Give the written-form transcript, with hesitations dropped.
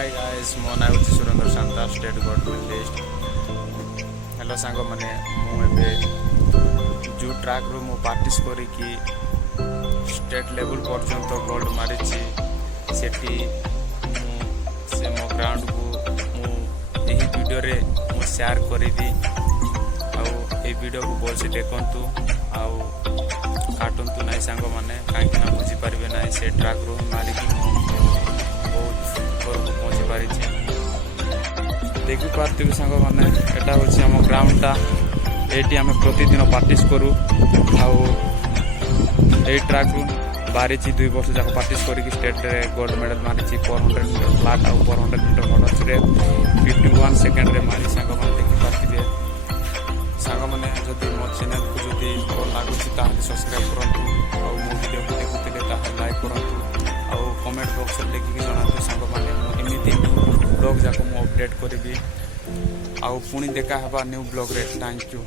Hi guys मो ना हूँ Surendra Shanta state gold medalist. Hello सांग मैंने मुझे जो ट्रैक रू मु प्रैक्टिस करी स्टेट लेवल पर्यंत गोल्ड मारी से मो ग्राउंड को यही वीडियो रे मु शेयर करी वीडियो को भल से देखु काटू ना सांग मैंने कहीं बुझीपारे ना से ट्रैक रू मारिकी बहुत घर को पहुँची पारी देखिपारे सांग मैंने एटा हूँ आम ग्राउंडटा ये आम प्रतिदिन प्रैक्टिस करूँ ट्रैक रू बाहरी 2 वर्ष जाक प्रैक्टिस करी स्टेट रे गोल्ड मेडल मारी 400 मीटर फ्लाट आउ 400 मीटर हडल्स रे 51 सेकेंड रे मारी सांग मैंने देखिपारे सांग मैंने जदि मो चैनल को जदि भल लगुच सब्सक्राइब करूँ और मो वीडियो को देखुते लाइक करूँ और कमेंट बॉक्स में लिखिकी जनातु सांग मैंने एमती न्यू ब्लॉग जाक मु अपडेट करी आउ पुणी देखा न्यू ब्लॉग रे। Thank you.